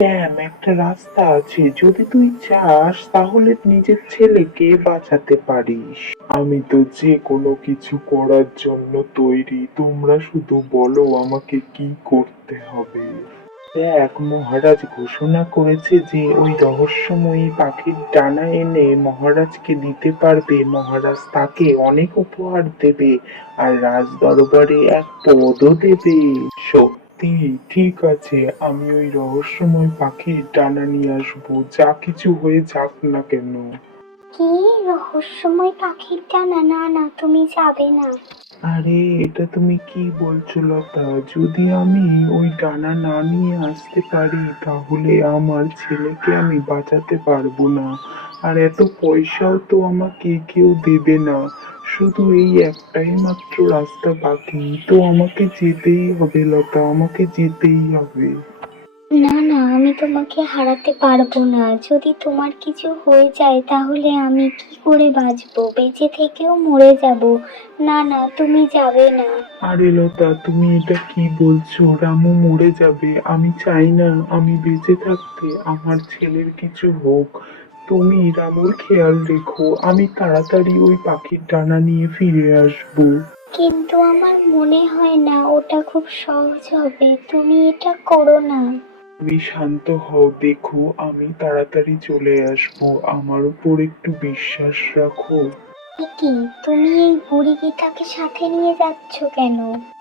ক্যাম, একটা রাস্তা আছে, যদি তুই চাস তাহলে নিজের ছেলেকে বাঁচাতে পারিস। আমি তো যে কোনো কিছু করার জন্য তৈরি, তোমরা শুধু বলো আমাকে কি করতে হবে। দেখ, মহারাজ ঘোষণা করেছে যে ওই রহস্যময়ী পাখির ডানা এনে মহারাজকে দিতে পারবে, মহারাজ তাকে অনেক উপহার দেবে আর রাজ দরবারে এক পদও দেবে। সত্যি? ঠিক আছে, আমি ওই রহস্যময় পাখির ডানা নিয়ে আসবো, যা কিছু হয়ে যাক না কেন। কি? রহস্যময় পাখির ডানা? না না, তুমি যাবে না। আরে, এটা তুমি কি বলছো লতা? যদি আমি ওই ডানা না নিয়ে আসতে পারি তাহলে আমার ছেলেকে আমি বাঁচাতে পারবো না। আর এত পয়সাও তো আমাকে কেউ দেবে না। শুধু এই একটাই মাত্র রাস্তা বাকি, তো আমাকে যেতেই হবে লতা, আমাকে যেতেই হবে। না না, আমি তোমাকে হারাতে পারবো না। যদি তোমার কিছু হয়ে যায় তাহলে আমি কি করে বাঁচবো? বেঁচে থেকেও মরে যাব। না না, তুমি যাবে না। আরে লতা, তুমি এটা কি বলছো? রামু মরে যাবে? আমি চাই না আমি বেঁচে থাকতে আমার ছেলের কিছু হোক। তুমি রামুর খেয়াল রেখো, আমি তাড়াতাড়ি ওই পাখির ডানা নিয়ে ফিরে আসবো। কিন্তু আমার মনে হয় না ওটা খুব সহজ হবে। তুমি এটা করো না। তুমি শান্ত হও, দেখো আমি তাড়াতাড়ি চলে আসবো, আমার উপর একটু বিশ্বাস রাখো। এ কি, তুমি এই বুড়ি গীতাকে সাথে নিয়ে যাচ্ছ কেন?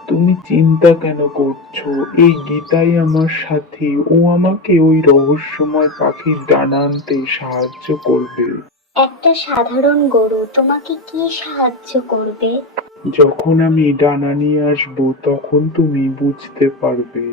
তুমি চিন্তা কেন করছো? এই গীতাই আমার সাথী, ও আমাকে ওই রহস্যময় পাখির ডানা আনতে সাহায্য করবে। একটা সাধারণ গরু তোমাকে কি সাহায্য করবে? যখন আমি ডানা নিয়ে আসবো তখন তুমি বুঝতে পারবে।